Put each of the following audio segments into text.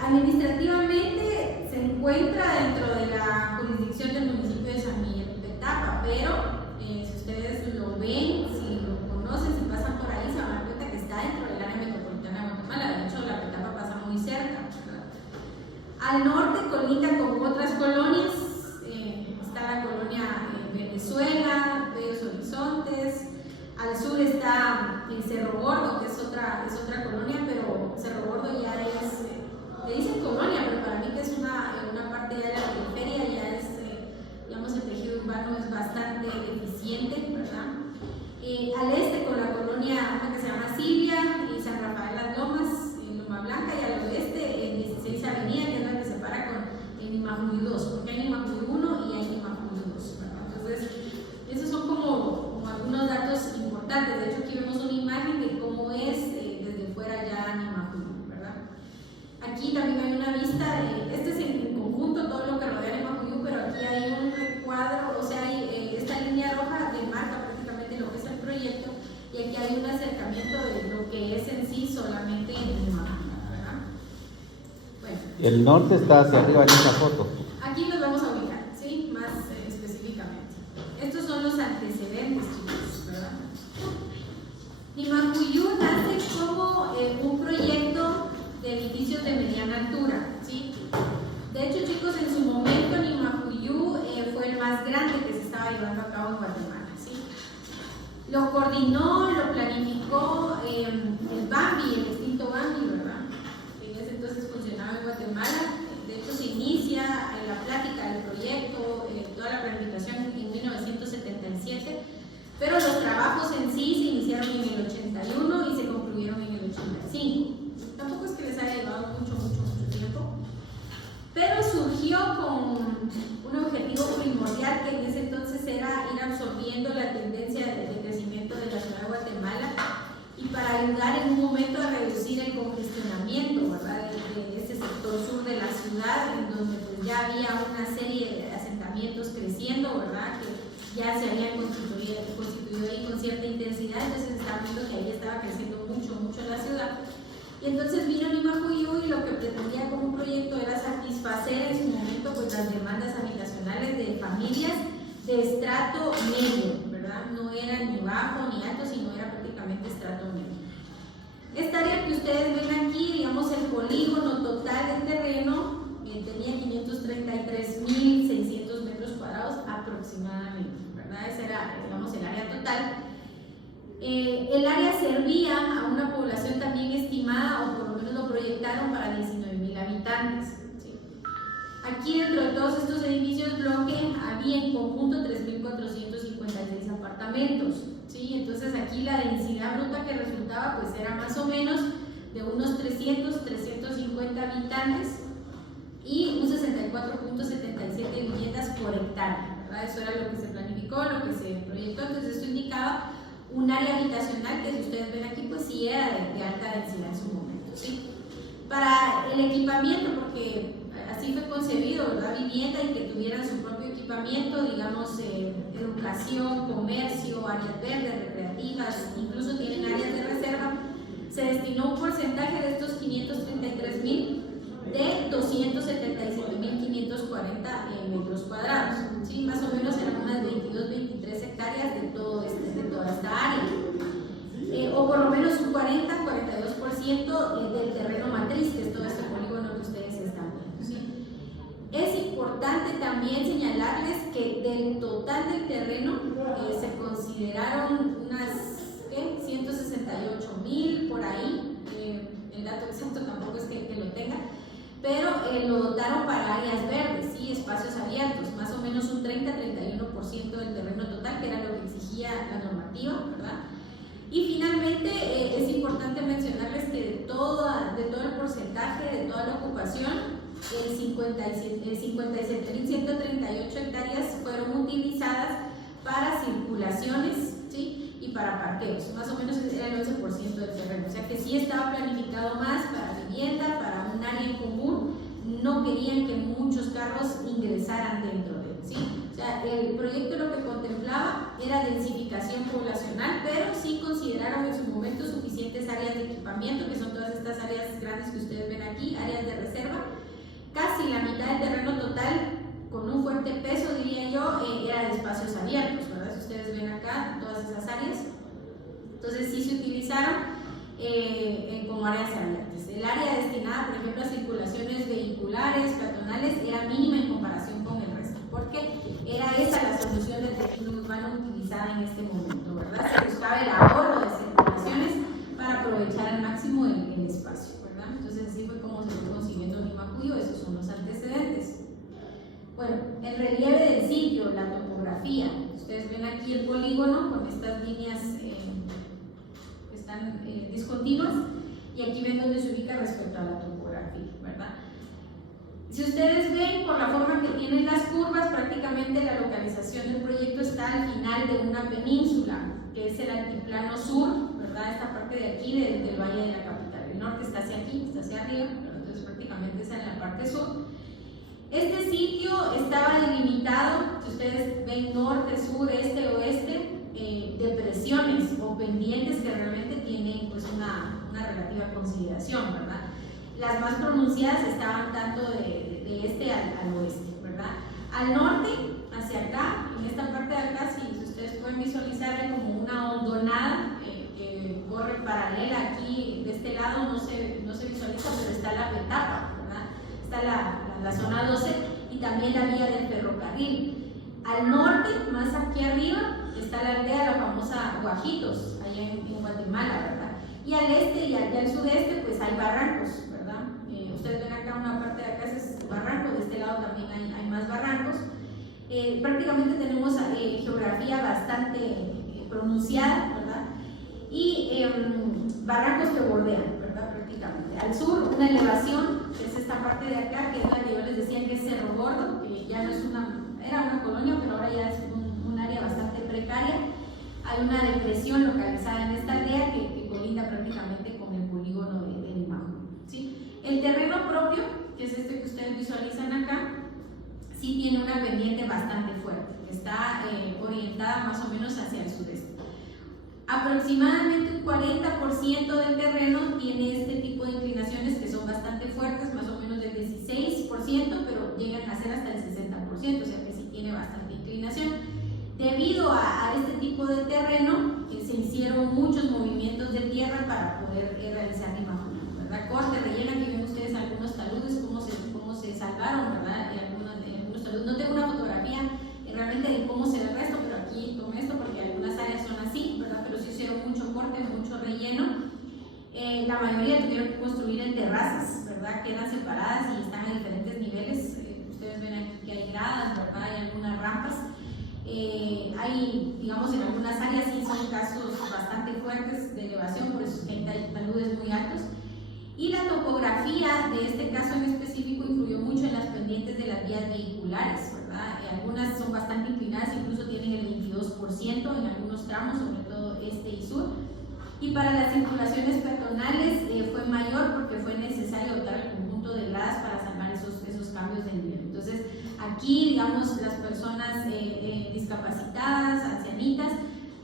Administrativamente se encuentra dentro de la jurisdicción del municipio de San Miguel Petapa, pero si ustedes lo ven, si lo conocen, si pasan por ahí, se van a dar cuenta que está dentro del área metropolitana de Guatemala. De hecho, la Petapa pasa muy cerca, ¿verdad? Al norte colinda con otras colonias, está la colonia Venezuela, Bellos Horizontes. Al sur está Cerro Gordo, que es otra colonia, pero Cerro Gordo ya es, le dicen colonia, pero para mí que es una parte ya de la periferia, ya es, digamos, el tejido urbano es bastante deficiente, ¿verdad? Al este con la colonia, una que se llama Silvia y San Rafael Las Lomas, en Loma Blanca, y al oeste en 16 Avenida, que es la que separa con Nimajuy 2, porque hay Nimajuy 1 y hay Nimajuy 2, ¿verdad? Entonces, esos son como algunos datos importantes. De hecho, aquí vemos una imagen de cómo es desde fuera ya Nimajuy, ¿verdad? Aquí también hay una vista, este es en conjunto todo lo que rodea Nimajuy, pero aquí hay un recuadro, o sea, hay esta línea roja que marca prácticamente lo que es el proyecto, y aquí hay un acercamiento de lo que es en sí solamente en Nimajuy, ¿verdad? Bueno. El norte está hacia arriba en esta foto. Aquí nos vamos a ubicar, ¿sí? Más específicamente. Estos son los antecedentes, chicos, ¿verdad? Nimajuy nace como un proyecto de edificios de mediana altura, ¿sí? De hecho, chicos, en su momento Nimajuy fue el más grande que se estaba llevando a cabo en Guatemala, ¿sí? Lo coordinó, lo planificó el Bambi, el extinto Bambi, ¿verdad? En ese entonces funcionaba en Guatemala. De hecho, se inicia la plática del proyecto, toda la planificación en 1977, pero los trabajos en sí se iniciaron en el 81 y se concluyeron en el 85. Tampoco es que les haya llevado mucho tiempo, pero surgió con un objetivo primordial que en ese entonces era ir absorbiendo la tendencia de crecimiento de la ciudad de Guatemala y para ayudar en un momento a reducir el congestionamiento, ¿verdad? de este sector sur de la ciudad, en donde pues ya había una serie de asentamientos creciendo, ¿verdad? Que ya se habían constituido ahí con cierta intensidad, entonces estaba viendo que ahí estaba creciendo mucho la ciudad. Y entonces vino Nimajuy y lo que pretendía como proyecto era satisfacer en su momento pues las demandas habitacionales de familias de estrato medio, ¿verdad? No era ni bajo ni alto, sino era prácticamente estrato medio. Esta área que ustedes ven aquí, digamos el polígono total del terreno, tenía 533.600 metros cuadrados aproximadamente, ¿verdad? Ese era, digamos, el área total. El área servía a una población también estimada, o por lo menos lo proyectaron para 19.000 habitantes, ¿sí? Aquí dentro de todos estos edificios bloque había en conjunto 3.456 apartamentos, ¿sí? Entonces aquí la densidad bruta que resultaba pues era más o menos de unos 350 habitantes y un 64.77 viviendas por hectárea, ¿verdad? Eso era lo que se planificó, lo que se proyectó. Entonces esto indicaba un área habitacional que, si ustedes ven aquí, pues sí era de alta densidad en su momento, ¿sí? Para el equipamiento, porque así fue concebido, ¿verdad? Vivienda y que tuvieran su propio equipamiento, digamos, educación, comercio, áreas verdes, recreativas, incluso tienen áreas de reserva. Se destinó un porcentaje de estos 533.000 de 277.540 metros cuadrados, ¿sí? Más o menos eran unas 22-23 hectáreas de toda esta área, o por lo menos un 40-42% del terreno matriz, que es todo este polígono que ustedes están viendo, ¿sí? Es importante también señalarles que del total del terreno se consideraron unas 168.000 por ahí, el dato exacto tampoco es que lo tenga, pero lo dotaron para áreas verdes, ¿sí? Espacios abiertos, más o menos un 30-31% del terreno total, que era lo que exigía la normativa, ¿verdad? Y finalmente es importante mencionarles que de todo el porcentaje, de toda la ocupación, 57.138 hectáreas fueron utilizadas para circulaciones, ¿sí? Y para parqueos, más o menos era el 11% del terreno, o sea que sí estaba planificado más para vivienda, para un área en común. No querían que muchos carros ingresaran dentro de él, ¿sí? O sea, el proyecto lo que contemplaba era densificación poblacional, pero sí consideraron en su momento suficientes áreas de equipamiento, que son todas estas áreas grandes que ustedes ven aquí, aquí, áreas de reserva. Casi la mitad del terreno total, con un fuerte peso, diría yo, era de espacios abiertos, ¿verdad? Si ustedes ven acá, todas esas áreas. Entonces sí se utilizaron como áreas abiertas. El área destinada, por ejemplo, a circulaciones vehiculares, peatonales, era mínima en comparación con el resto, porque era esa la solución del tejido urbano utilizada en este momento, ¿verdad? Se buscaba el ahorro de circulaciones para aprovechar al máximo el espacio, ¿verdad? Entonces así fue como se fue consiguiendo Nimacuyo. Esos son los antecedentes. Bueno, el relieve del sitio, la topografía. Ustedes ven aquí el polígono con estas líneas que están discontinuas, y aquí ven dónde se ubica respecto a la topografía, ¿verdad? Si ustedes ven por la forma que tienen las curvas, prácticamente la localización del proyecto está al final de una península, que es el altiplano sur, ¿verdad? Esta parte de aquí del Valle de la Capital. El norte está hacia aquí, está hacia arriba, pero entonces prácticamente está en la parte sur. Este sitio estaba delimitado, si ustedes ven norte, sur, este, oeste, depresiones o pendientes que realmente tienen pues una relativa consideración, ¿verdad? Las más pronunciadas estaban tanto de este al oeste, ¿verdad? Al norte, hacia acá, en esta parte de acá, si ustedes pueden visualizar, hay como una hondonada que corre paralela aquí, de este lado no se visualiza, pero está la Petapa, ¿verdad? Está la zona 12 y también la vía del ferrocarril. Al norte, más aquí arriba, está la aldea, la famosa Guajitos, allá en Guatemala, ¿verdad? Y al este y al sudeste, pues hay barrancos, ¿verdad? Ustedes ven acá una parte de acá, ese es barranco, de este lado también hay más barrancos. Prácticamente tenemos geografía bastante pronunciada, ¿verdad? Y barrancos que bordean, ¿verdad? Prácticamente. Al sur, una elevación, que es esta parte de acá, que es la que yo les decía que es Cerro Gordo, que ya no es era una colonia, pero ahora ya es un área bastante precaria. Hay una depresión localizada en esta aldea que colinda prácticamente con el polígono de Nimacuyo, ¿sí? El terreno propio, que es este que ustedes visualizan acá, sí tiene una pendiente bastante fuerte, que está orientada más o menos hacia el sureste. Aproximadamente un 40% del terreno tiene este tipo de inclinaciones que son bastante fuertes, más o menos del 16%, pero llegan a ser hasta el 60%, o sea que sí tiene bastante inclinación. Debido a este tipo de terreno, se hicieron muchos movimientos de tierra para poder realizar Nimacuyo, ¿verdad? Corte, rellena, que ven ustedes algunos taludes, cómo se salvaron, ¿verdad? Algunos taludes. No tengo una fotografía realmente de cómo se ve el resto, pero aquí tomé esto porque algunas áreas son así, ¿verdad? Pero sí hicieron mucho corte, mucho relleno. La mayoría tuvieron que construir en terrazas, ¿verdad? Quedan separadas y están a diferentes niveles. Ustedes ven aquí que hay gradas, ¿verdad? Hay algunas rampas. Hay, digamos, en algunas áreas sí son casos bastante fuertes de elevación, por eso hay taludes muy altos. Y la topografía de este caso en específico influyó mucho en las pendientes de las vías vehiculares, ¿verdad? Algunas son bastante inclinadas, incluso tienen el 22% en algunos tramos, sobre todo este y sur. Y para las circulaciones peatonales fue mayor porque fue necesario dotar el conjunto de gradas para salvar esos cambios de nivel. Entonces, aquí, digamos, las personas discapacitadas, ancianitas,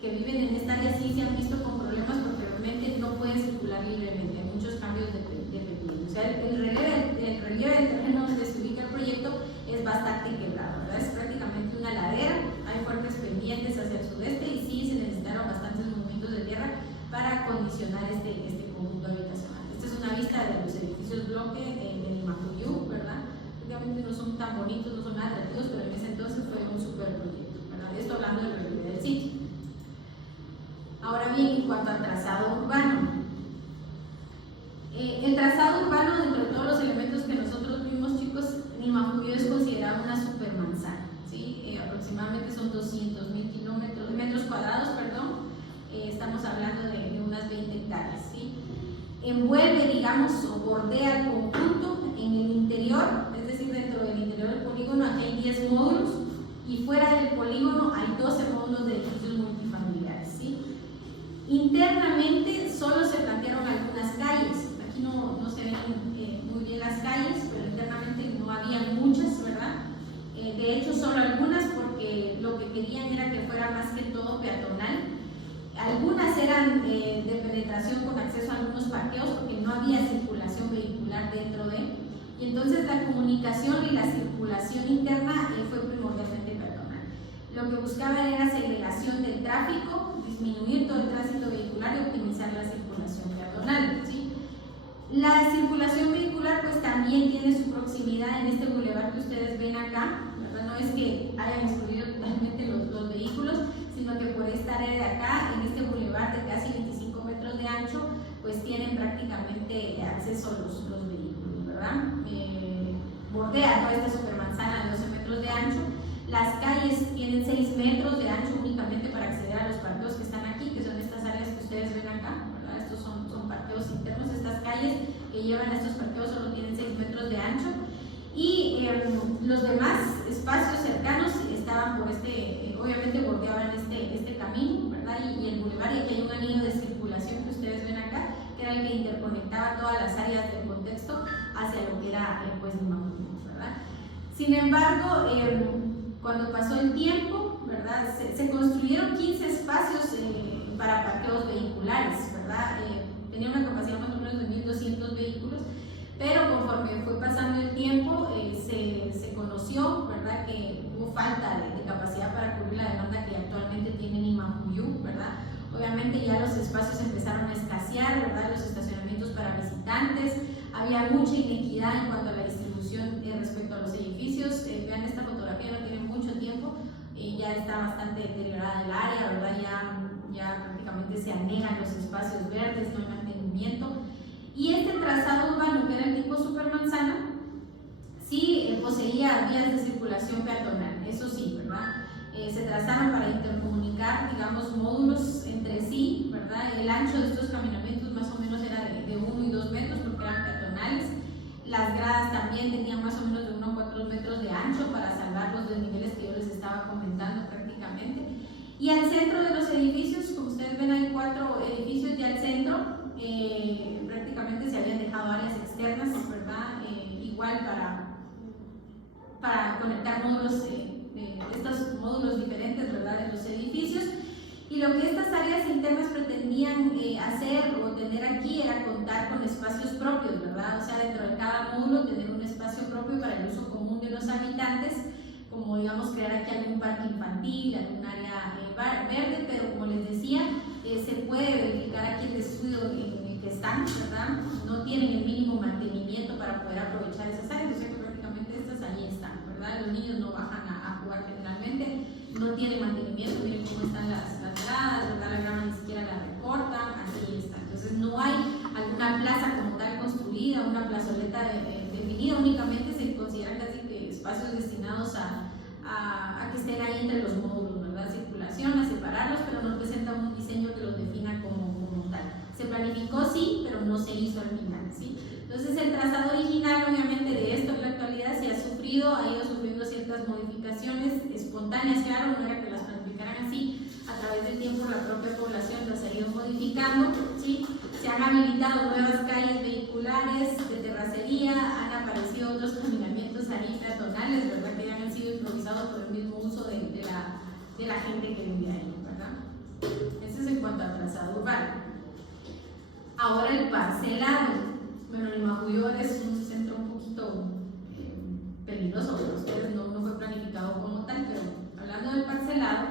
que viven en esta área sí se han visto con problemas porque realmente no pueden circular libremente, hay muchos cambios de pendiente. O sea, el relieve del terreno donde se ubica el proyecto es bastante quebrado, ¿verdad? Es prácticamente una ladera, hay fuertes pendientes hacia el sudeste y sí se necesitaron bastantes movimientos de tierra para acondicionar este conjunto habitacional. Esta es una vista de los edificios bloque de Nimacuyo, ¿verdad? Prácticamente no son tan bonitos, no son nada atractivos, pero en ese entonces fue un super proyecto, ¿verdad? Esto hablando del relieve del sitio. Ahora bien, en cuanto al trazado urbano, el trazado urbano, dentro de todos los elementos que nosotros vimos, chicos, Nimacuyo es considerado una supermanzana, ¿sí? Aproximadamente son 200.000 metros cuadrados, estamos hablando de unas 20 hectáreas, ¿sí? Envuelve, digamos, o bordea el conjunto en el interior, es decir, dentro del interior del polígono aquí hay 10 módulos y fuera del polígono hay 12 módulos de edificios multifamiliares, ¿sí? Internamente solo se plantearon algunas calles, aquí no se ven muy bien las calles, pero internamente no había muchas, ¿verdad? De hecho solo algunas porque lo que querían era que fuera más que todo peatonal. Algunas eran de penetración con acceso a algunos parqueos porque no había circulación vehicular dentro Entonces la comunicación y la circulación interna fue primordialmente peatonal. Lo que buscaba era segregación del tráfico, disminuir todo el tránsito vehicular y optimizar la circulación peatonal, ¿sí? La circulación vehicular pues también tiene su proximidad en este bulevar que ustedes ven acá, ¿verdad? No es que hayan excluido totalmente los vehículos, sino que por esta área de acá, en este bulevar de casi 25 metros de ancho, pues tienen prácticamente acceso los vehículos, ¿verdad? Bordea toda esta supermanzana de 12 metros de ancho. Las calles tienen 6 metros de ancho únicamente para acceder a los parqueos que están aquí, que son estas áreas que ustedes ven acá, ¿verdad? Estos son parqueos internos. Estas calles que llevan a estos parqueos solo tienen 6 metros de ancho. Y los demás espacios cercanos estaban por obviamente bordeaban este camino, ¿verdad? Y el bulevar, y aquí hay un anillo de circulación que ustedes ven acá, que era el que interconectaba todas las áreas del contexto hacia lo que era pues Nimahuyú, ¿verdad? Sin embargo, cuando pasó el tiempo, ¿verdad? Se construyeron 15 espacios para parqueos vehiculares, ¿verdad? Tenía una capacidad más o menos de 1.200 vehículos, pero conforme fue pasando el tiempo se conoció, ¿verdad?, que hubo falta de capacidad para cubrir la demanda que actualmente tiene Nimahuyú, ¿verdad? Obviamente ya los espacios empezaron a escasear, ¿verdad?, los estacionamientos para visitantes, había mucha inequidad en cuanto a la distribución respecto a los edificios. Vean esta fotografía, no tiene mucho tiempo, ya está bastante deteriorada el área, ¿verdad? Ya prácticamente se anegan los espacios verdes, no hay mantenimiento. Y este trazado urbano, que era el tipo supermanzana, sí poseía vías de circulación peatonal, eso sí, ¿verdad? Se trazaron para intercomunicar, digamos, módulos entre sí, ¿verdad? El ancho de estos caminamientos más o menos era de 1 y 2 metros porque eran peatonales. Las gradas también tenían más o menos de 1 a 4 metros de ancho para salvar los desniveles que yo les estaba comentando prácticamente. Y al centro de los edificios, como ustedes ven, hay 4 edificios y al centro prácticamente se habían dejado áreas externas, ¿verdad? Igual para conectar módulos, estos módulos diferentes, ¿verdad?, de los edificios. Y lo que estas áreas internas pretendían hacer o tener aquí era contar con espacios propios, ¿verdad? O sea, dentro de cada módulo tener un espacio propio para el uso común de los habitantes, como digamos crear aquí algún parque infantil, algún área verde, pero como les decía, se puede verificar aquí el descuido en el que están, ¿verdad? No tienen el mínimo mantenimiento para poder aprovechar esas áreas, o sea que prácticamente estas ahí están, ¿verdad? Los niños no bajan a jugar generalmente, no tienen mantenimiento, miren cómo están las gradas, ¿verdad? La grama ni siquiera la recortan, así está. Entonces no hay alguna plaza como tal construida, una plazoleta definida, únicamente se consideran casi que espacios destinados a que estén ahí entre los módulos, ¿verdad? Circulación, a separarlos, pero no presenta un diseño que los defina como tal. Se planificó, sí, pero no se hizo al final, ¿sí? Entonces el trazado original, obviamente, de esto en la actualidad se ha ido sufriendo ciertas modificaciones espontáneas, claro, no era que las planificaran así, a través del tiempo la propia población las ha ido modificando, ¿sí? Se han habilitado nuevas calles vehiculares de terracería, han aparecido otros caminamientos ahí peatonales, ¿verdad?, que ya han sido improvisados por el mismo uso de la gente que vive ahí, ¿verdad? Eso es en cuanto al trazado urbano. Ahora el parcelado. Bueno, Nimahuyú es un centro un poquito peligroso para ustedes, no fue planificado como tal, pero hablando del parcelado,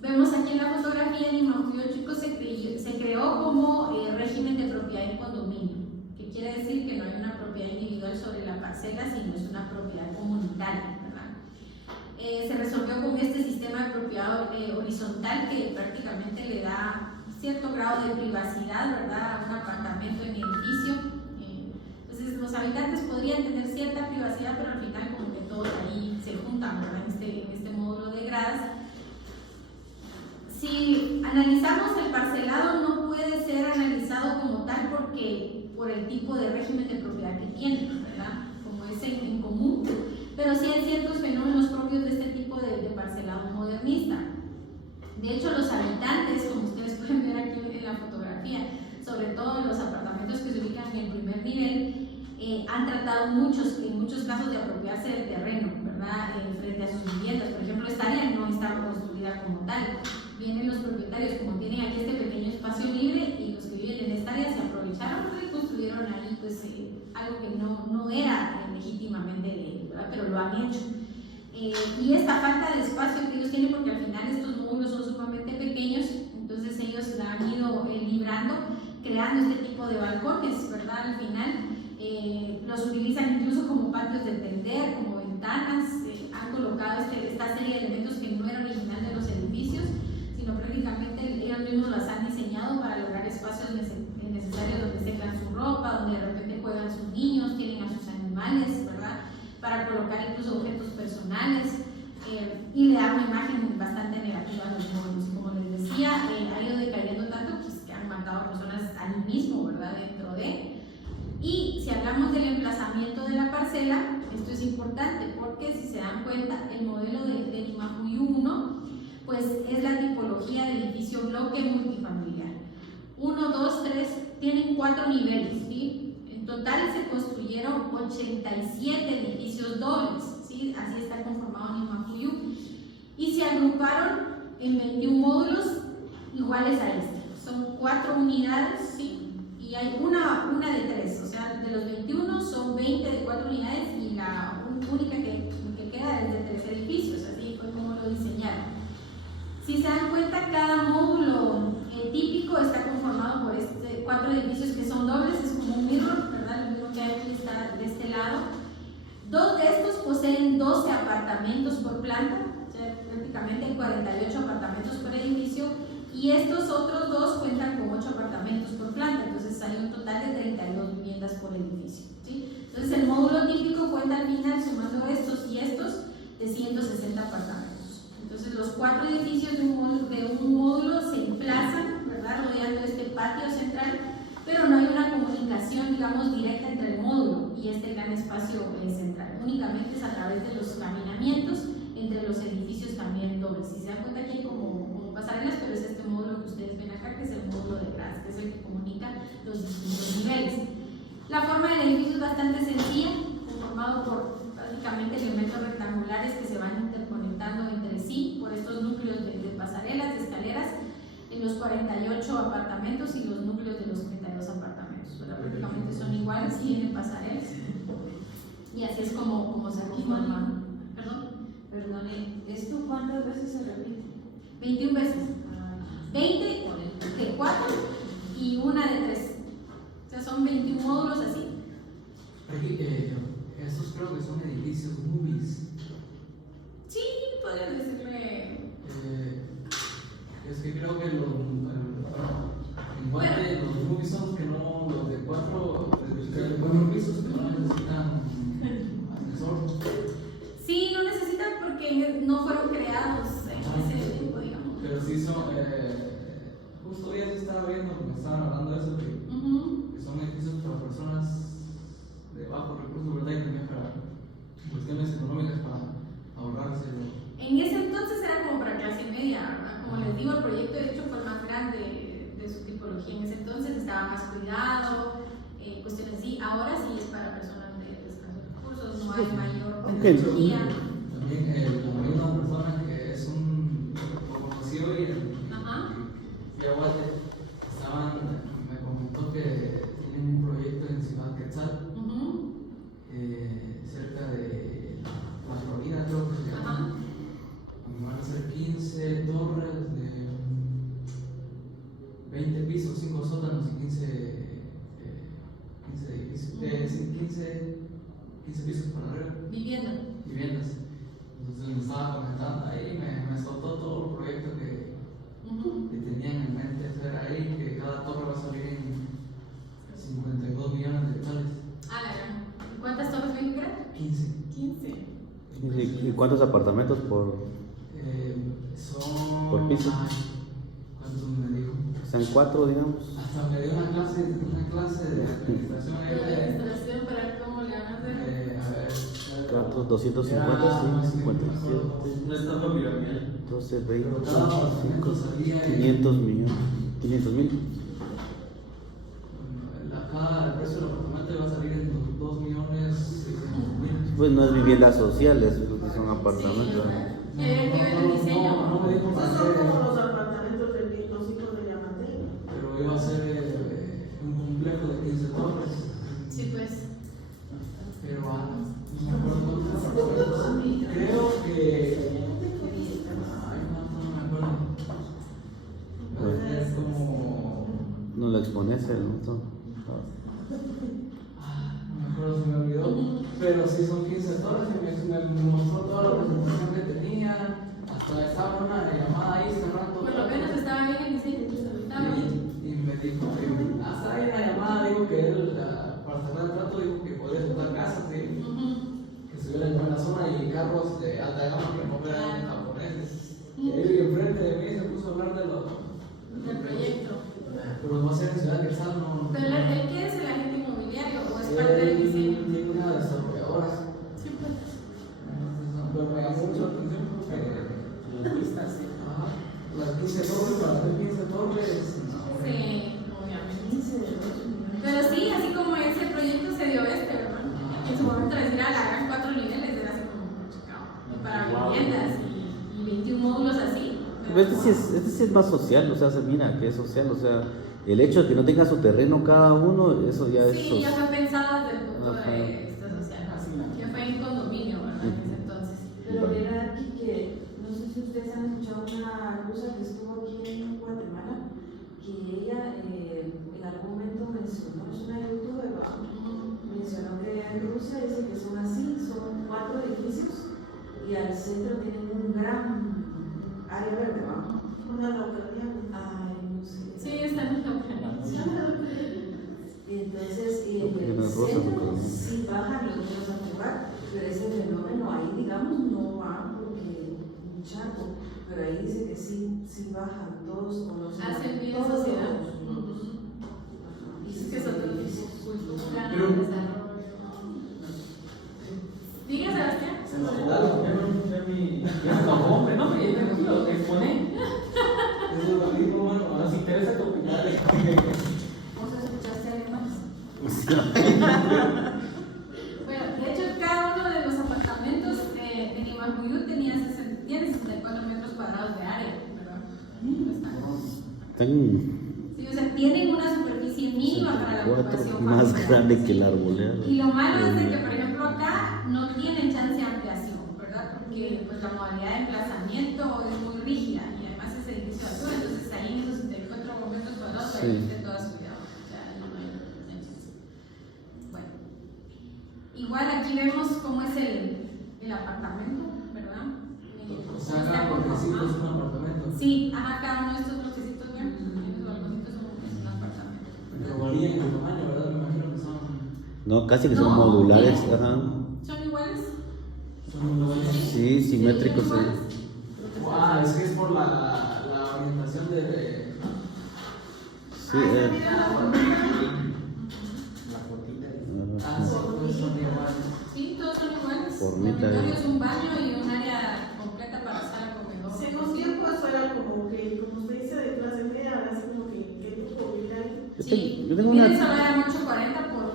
vemos aquí en la fotografía Nimahuyú, chicos, se creó como régimen de propiedad en condominio, que quiere decir que no hay una propiedad individual sobre la parcela, sino es una propiedad comunitaria, ¿verdad? Se resolvió con este sistema de propiedad horizontal que prácticamente le da cierto grado de privacidad, ¿verdad?, a un apartamento en edificio. Entonces los habitantes podrían tener cierta privacidad, pero al final como que todos ahí se juntan, ¿verdad?, en este módulo de gradas. Si analizamos el parcelado, no puede ser analizado como tal por el tipo de régimen de propiedad que tiene, ¿verdad?, como es en común, pero sí hay ciertos fenómenos propios de este tipo de parcelado modernista. De hecho, los habitantes, como ustedes pueden ver aquí en la fotografía, sobre todo en los apartamentos que se ubican en el primer nivel, han tratado en muchos casos de apropiarse del terreno, ¿verdad?, frente a sus viviendas. Por ejemplo, esta área no está construida como tal. Vienen los propietarios, como tienen aquí este pequeño espacio libre, y los que viven en esta área se aprovecharon y construyeron ahí pues, algo que no era legítimamente de ellos, ¿verdad? Pero lo han hecho. Y esta falta de espacio que ellos tienen, porque al final estos módulos son sumamente pequeños, entonces ellos la han ido librando, creando este tipo de balcones, ¿verdad? Al final los utilizan incluso como patios de tender, como ventanas, han colocado esta serie de elementos que no era original de los edificios, sino prácticamente ellos mismos las han diseñado para lograr espacios necesarios donde secan su ropa, donde de repente juegan sus niños, tienen a sus animales, ¿verdad? Para colocar incluso objetos personales, y le da una imagen bastante negativa a los módulos. Como les decía, ha ido decayendo tanto pues, que han matado a personas ahí mismo, ¿verdad? Dentro de. Y si hablamos del emplazamiento de la parcela, esto es importante porque si se dan cuenta, el modelo de Limajuyu 1 pues es la tipología de edificio bloque multifamiliar. 1, 2, 3, tienen 4 niveles, ¿sí? En total se construyeron 87 edificios dobles, ¿sí? Así está conformado Limajuyu. Y se agruparon en 21 módulos iguales a este. Son 4 unidades, ¿sí? Y hay una de 3, o sea, de los 21 son 20 de 4 unidades y la única que queda es de 3 edificios, así fue como lo diseñaron. Si se dan cuenta, cada módulo típico está conformado por 4 edificios que son dobles, es como un mirror, ¿verdad? El mirror que hay aquí está de este lado. 2 de estos poseen 12 apartamentos por planta, o sea, prácticamente hay 48 apartamentos por edificio, y estos otros 2 cuentan con 8 apartamentos por planta, entonces hay un total de 32 viviendas por edificio, ¿sí? Entonces el módulo típico cuenta al final, sumando estos y estos, de 160 apartamentos. Entonces los 4 edificios de un módulo se emplazan, ¿verdad? Rodeando este patio central, pero no hay una comunicación, digamos, directa entre el módulo y este gran espacio central. Únicamente es a través de los caminamientos entre los edificios también dobles. Si se dan cuenta, aquí hay como pasarelas, pero es este módulo que ustedes ven acá, que es el módulo de Graz, que es el que comunica los distintos niveles. La forma del edificio es bastante sencilla, conformado por básicamente elementos rectangulares que se van interconectando entre sí por estos núcleos de pasarelas, de escaleras, en los 48 apartamentos y los núcleos de los 32 apartamentos. Pero prácticamente son iguales y tienen pasarelas. Y así es como se conforma. Perdone, ¿esto cuántas veces se repite? 21 veces. 20 de 4 y una de 3. O sea, son 21 módulos así. Aquí, estos creo que son edificios movies. Sí, podrías decirle. Es que creo que los movies son los que no, los de 4 pisos que no necesitan ascensor. Sí, no necesitan porque no fueron creados en ese tiempo, digamos. Pero sí son, justo hoy se estaba viendo, me estaban hablando de eso, que son edificios para personas de bajos recursos, ¿verdad? Y también para cuestiones económicas, para ahorrarse. En ese entonces era como para clase media, ¿verdad? Como les digo, el proyecto de hecho fue el más grande de su tipología. En ese entonces estaba más cuidado, cuestiones así. Ahora sí es para personas de escasos recursos, no hay mayor tecnología. También hay una persona que es lo conoció y fui a Walter, me comentó que tienen un proyecto en Ciudad Quetzal, cerca de la Florida, creo que se llama. Van a ser 15 torres de 20 pisos, 5 sótanos y 15 pisos para arriba. Viviendas. Entonces me estaba comentando ahí, me soltó todo el proyecto que tenían en mente hacer ahí, que cada torre va a salir en 52 millones de dólares. ¿Y cuántas torres ven que eran? 15. ¿Y cuántos apartamentos por piso? ¿Cuántos me dijo? Están 4, digamos. Hasta me dio una clase de administración ahí de Administración para cómo le van a hacer. a ver. 4, 250, 57. No está familiar. 12, 20, Pero cada apartamento 5, salía 500 millones. 500 mil. El precio del apartamento va a salir en 2.600.000. Pues no es vivienda social, son apartamentos. Sí, hay que ver el diseño. No me dijo Esos para son qué, como los apartamentos de los hijos de Yamate. pero iba a ser un complejo de 15 torres. Sí, pues. ese el montón. No me acuerdo, se me olvidó. Pero sí son 15 torres y me mostró toda la presentación que tenía. Hasta estaba en una llamada ahí cerrando. Por lo menos estaba bien el diseño, estaba bien. Y me dijo que hasta ahí en la llamada dijo que él, para cerrar el trato, dijo que podía soltar casas, ¿sí? Que se hubiera en la zona y carros de alta gama que no fueran japoneses. Y ahí enfrente de mí se puso a hablar de Del proyecto. Pero no sé en Ciudad Quetzal, no. Pero ¿el qué es el agente inmobiliario o es parte del diseño? Tiene una desarrolladora. Sí, pues. Pero me llamó mucho la atención porque las vistas, sí. Ajá. Las 15 torres, para hacer 15 torres. Sí, obviamente. Pero sí, así como ese proyecto se dio ¿verdad? En su momento les era la gran 4 niveles, era así como chocado. Y para viviendas y 21 módulos así. Pero este sí es más social, o sea, se mira que es social, o sea, el hecho de que no tenga su terreno cada uno, eso ya es Sí, ya fue pensado desde el punto Ajá. de vista social. Ya fue en condominio, ¿verdad? En ese entonces. Pero era aquí que, no sé si ustedes han escuchado una rusa que estuvo aquí en Guatemala, que ella en algún momento mencionó, es una youtuber, ¿verdad? Mencionó que en Rusia dice que son así, son 4 edificios y al centro tienen un gran área verde, ¿verdad? Una localidad. Ay, no sé. Sí, está en la Entonces, en Porque el no es rosa, centro porque no. sí bajan los niños a jugar, pero ese fenómeno ahí, digamos, no va porque un charco, pero ahí dice que sí bajan todos con los Hacen vida todos sociedad. los- Y es que son otros cultura, Pero- desarrollo. Diga, Sebastián. Se me olvidó, ya mi hombre, no, me lo exponé. Eso es lo mismo, bueno. Nos interesa tu opinión. ¿Vos escuchaste alemanes? Bueno, de hecho, cada uno de los apartamentos en Imajuyu tiene 64 metros cuadrados de área, ¿verdad? Sí, o sea, tienen una superficie mínima para la ocupación más familiar. grande que el arbolero. Y lo malo es de que, por ejemplo, acá no tienen chance de ampliación, ¿verdad? Porque pues, la modalidad de emplazamiento es muy rígida y además es edificio de altura, entonces ahí en esos 64 metros cuadrados Sí. ahí usted toda su vida. O sea, no hay chance. Bueno, igual aquí vemos cómo es el apartamento, ¿verdad? O sea, cada bloquecito es un apartamento. Sí, ajá, cada uno de estos bloquecitos, ¿ven? Los balconcitos son un apartamento. Pero varían en tamaño, ¿verdad? Me imagino que son. No, casi que son No, modulares, bien. ajá. ¿Son iguales? Son iguales. Sí, simétricos, ¿Son sí. iguales? Ah, es que es por la orientación de. Sí, Ah, sí, pues son iguales. Sí, todos son iguales. Formita, Dormitorio es un baño y un área completa para sala, comedor. Hace unos tiempos era como que, como usted dice, de clase media, ahora así como que lujo vivir ahí. Sí, yo tengo tiene una, salario 840 por 8.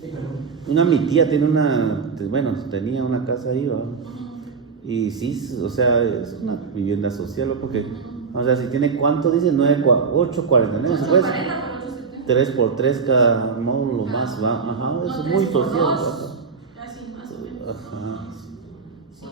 Sí, pero. mi tía tiene bueno, tenía una casa ahí, ¿va? Y sí, o sea, es una vivienda social, ¿no? Porque, o sea, si tiene cuánto dice, 840, ¿no? Pues, 840 por 870. 3 por 3 cada módulo más, va, ajá, No, eso es 3 muy por social, 2, ajá. casi más o menos. Ajá. Sí.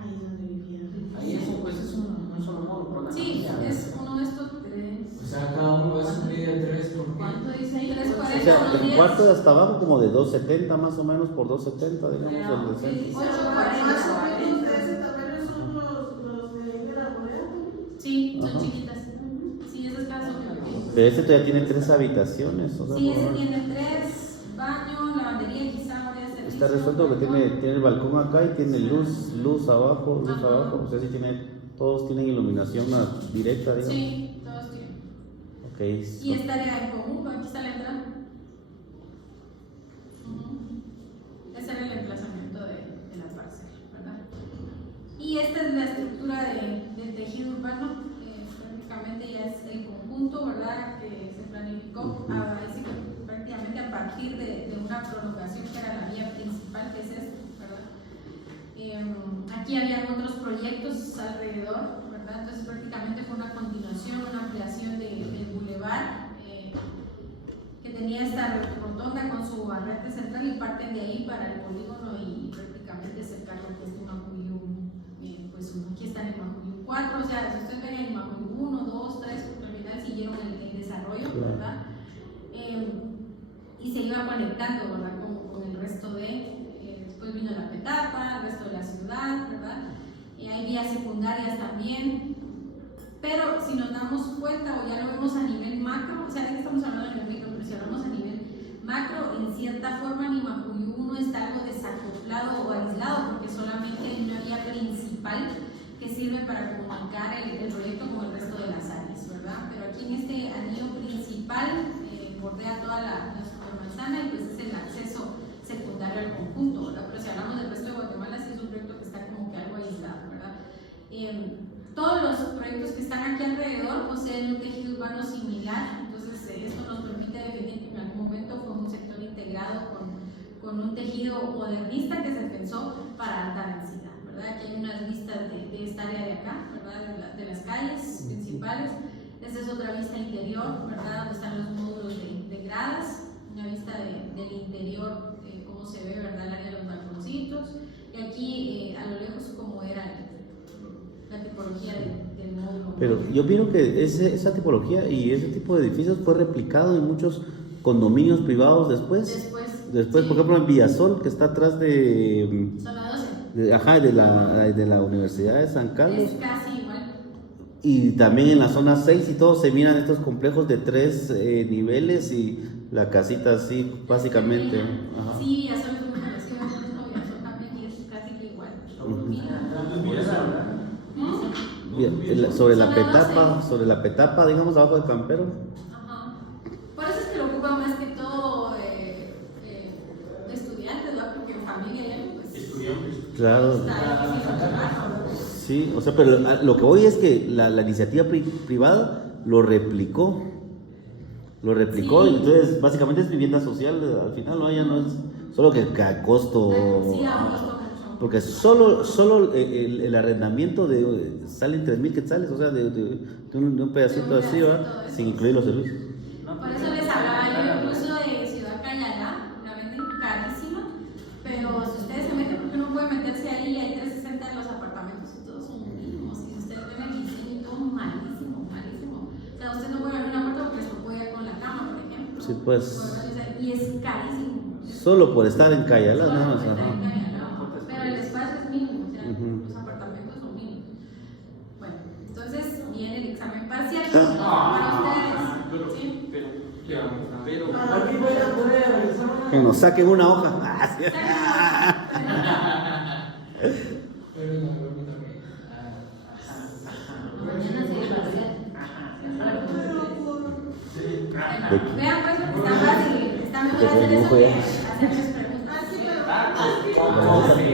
Ahí es donde vivía. Ahí eso pues es un solo modo por la Sí, familia. es uno de estos 3. O sea, cada uno va a sufrir de 3 porque. ¿Cuánto dice ahí? 340. O sea, el cuarto de hasta abajo como de 270 más o menos por 270, digamos, el de centro. 840. Más o menos de ese tamaño son los de ahí de la moneda. Sí, son Ajá. chiquitas. Sí, esas casas son pequeñas. Pero este todavía tiene 3 habitaciones, o sea, Sí, por ese lo menos. tiene 3, baño, lavandería, quizá área de servicio. Está resuelto porque tiene el balcón acá y tiene luz abajo, Ajá. o sea, sí todos tienen iluminación directa, digamos. Sí, todos tienen. Ok. Y esta área en común, aquí está la entrada. Ese era el emplazamiento de la parcela, ¿verdad? Y esta es la estructura del tejido urbano, prácticamente ya es el conjunto, ¿verdad? Que se planificó prácticamente a partir de una prolongación que era la vía principal, que es esta, ¿verdad? Aquí habían otros proyectos alrededor, ¿verdad? Entonces prácticamente fue una continuación, una ampliación del bulevar que tenía esta rotonda con su barrete central y parten de ahí para el polígono y prácticamente cercar lo que es Imajuyu, pues aquí está en Imajuyu 4, o sea, si ustedes ven en Imajuyu 1, 2, 3, al final siguieron el desarrollo, Claro. ¿verdad? Y se iba conectando, ¿verdad? Con el resto de, después vino la Petapa, el resto de la ciudad, ¿verdad? Hay vías secundarias también, pero si nos damos cuenta o ya lo vemos a nivel macro, o sea, que estamos hablando a nivel micro, pero si hablamos a nivel macro, en cierta forma Nimajuyú no está algo desacoplado o aislado, porque solamente hay una vía principal que sirve para comunicar el proyecto con el resto de las áreas, ¿verdad? Pero aquí en este anillo principal bordea toda la manzana y pues es el acceso secundario al conjunto, ¿verdad? Pero si hablamos del resto de Guatemala, sí es un proyecto que está como que algo aislado, ¿verdad? Todos los proyectos que están aquí alrededor poseen un tejido urbano similar, entonces esto nos permite definir que en algún momento fue un sector integrado con un tejido modernista que se pensó para alta densidad, ¿verdad? Aquí hay unas vistas de esta área de acá, ¿verdad? De las calles principales. Esta es otra vista interior, ¿verdad? Donde están los módulos de gradas, una vista del interior, cómo se ve, ¿verdad? El área de los balconcitos, y aquí a lo lejos cómo era la tipología del módulo. Pero yo miro que esa tipología y ese tipo de edificios fue replicado en muchos condominios privados después, sí. por ejemplo en Villasol, que está atrás de Zona 12. de la Universidad de San Carlos, Es casi igual. y también en la zona 6 y todo se miran estos complejos de 3 niveles y la casita así básicamente. Ajá. Sí, Villasol es muy parecido, Villasol también y es casi que igual. Bien, sobre la petapa, digamos, abajo de Campero. Ajá. Por eso es que lo ocupan más que todo estudiantes, ¿no? Porque en familia ya pues Claro. está difícil trabajo. Sí, o sea, pero lo que voy es que la iniciativa privada lo replicó, Sí. y entonces básicamente es vivienda social al final, ¿no? Ya no es solo que a costo, Sí, a un costo mucho. porque solo el arrendamiento salen 3,000 quetzales, o sea, de un pedacito así, ¿verdad? Sin incluir los servicios. Por eso les hablaba yo incluso de Ciudad Cayalá, la venden carísima, pero si ustedes se meten, porque uno puede meterse ahí, hay 360 de los apartamentos y todos son mínimos, y si ustedes ven el diseño y todo, malísimo. O sea, usted no puede abrir una puerta porque se puede ir con la cama, por ejemplo. Sí, pues. Y es carísimo. Solo por estar en Cayalá, Solo nada por más. estar en Ajá. Cayalá, pero el espacio es mínimo, o sea, Ujú. los apartamentos son mínimos. Bueno, entonces viene el examen parcial para ustedes, ¿sí? Aquí voy a poder realizar una. Que nos saquen una hoja. Pero la broma también. Mañana sí es parcial. Vean pues, está fácil, está mejor hacer eso que hacerles preguntas. Ah, sí, pero.